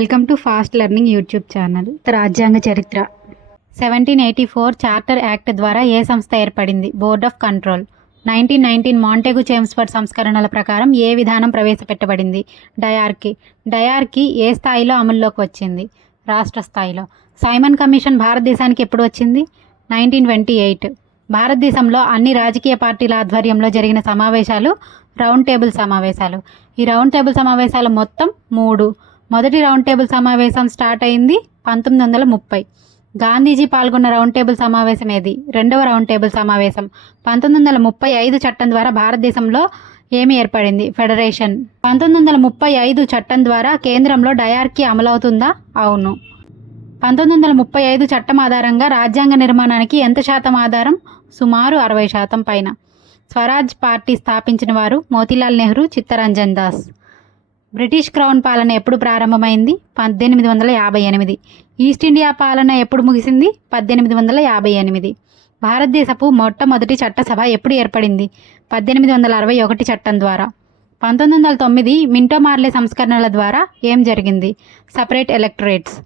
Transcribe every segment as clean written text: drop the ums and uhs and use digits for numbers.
Welcome to fast learning YouTube channel. రాజ్యాంగ చరిత్ర. 1784 charter act ద్వారా ఏ సంస్థ ఏర్పడింది? Board of control. 1919 మాంటెగు చేమ్స్ఫర్డ్ సంస్కరణల ప్రకారం ఏ విధానం ప్రవేశపెట్టబడింది? డయార్కీ. డయార్కీ ఏ స్థాయిలో అమల్లోకి వచ్చింది? రాష్ట్ర స్థాయిలో. సైమన్ కమిషన్ భారతదేశానికి ఎప్పుడు వచ్చింది? 1928. భారతదేశంలో అన్ని రాజకీయ పార్టీల ఆధ్వర్యంలో జరిగిన సమావేశాలు రౌండ్ టేబుల్ సమావేశాలు. ఈ రౌండ్ టేబుల్ సమావేశాలు మొత్తం 3. మొదటి రౌండ్ టేబుల్ సమావేశం స్టార్ట్ అయింది 1930. గాంధీజీ పాల్గొన్న రౌండ్ టేబుల్ సమావేశం ఏది? రెండవ రౌండ్ టేబుల్ సమావేశం. 1935 చట్టం ద్వారా భారతదేశంలో ఏమి ఏర్పడింది? ఫెడరేషన్. 1935 చట్టం ద్వారా కేంద్రంలో డయార్కీ అమలవుతుందా? అవును. 1935 చట్టం ఆధారంగా రాజ్యాంగ నిర్మాణానికి ఎంత శాతం ఆధారం? సుమారు 60% పైన. స్వరాజ్ పార్టీ స్థాపించిన వారు మోతీలాల్ నెహ్రూ, చిత్తరంజన్ దాస్. బ్రిటిష్ క్రౌన్ పాలన ఎప్పుడు ప్రారంభమైంది? 1858. ఈస్ట్ ఇండియా పాలన ఎప్పుడు ముగిసింది? 1858. భారతదేశపు మొట్టమొదటి చట్టసభ ఎప్పుడు ఏర్పడింది? 1861 చట్టం ద్వారా. 1909 మింటో మార్లే సంస్కరణల ద్వారా ఏం జరిగింది? Separate electorates.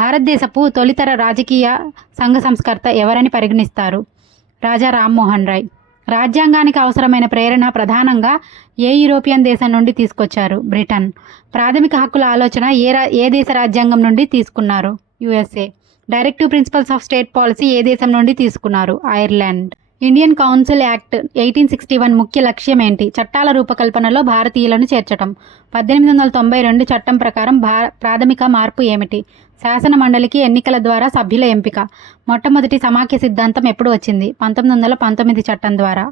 భారతదేశపు తొలితర రాజకీయ సంఘ సంస్కర్త ఎవరని పరిగణిస్తారు? రాజా రామ్మోహన్ రాయ్. రాజ్యాంగానికి అవసరమైన ప్రేరణ ప్రధానంగా ఏ యూరోపియన్ దేశం నుండి తీసుకొచ్చారు? బ్రిటన్. ప్రాథమిక హక్కుల ఆలోచన ఏ దేశ రాజ్యాంగం నుండి తీసుకున్నారు? USA. Directive principles of state policy ఏ దేశం నుండి తీసుకున్నారు? ఐర్లాండ్. ఇండియన్ కౌన్సిల్ యాక్ట్ 1861 ముఖ్య లక్ష్యం ఏంటి? చట్టాల రూపకల్పనలో భారతీయులను చేర్చటం. 1892 చట్టం ప్రకారం ప్రాథమిక మార్పు ఏమిటి? శాసన మండలికి ఎన్నికల ద్వారా సభ్యుల ఎంపిక. మొట్టమొదటి సమాఖ్య సిద్ధాంతం ఎప్పుడు వచ్చింది? 1919 చట్టం ద్వారా.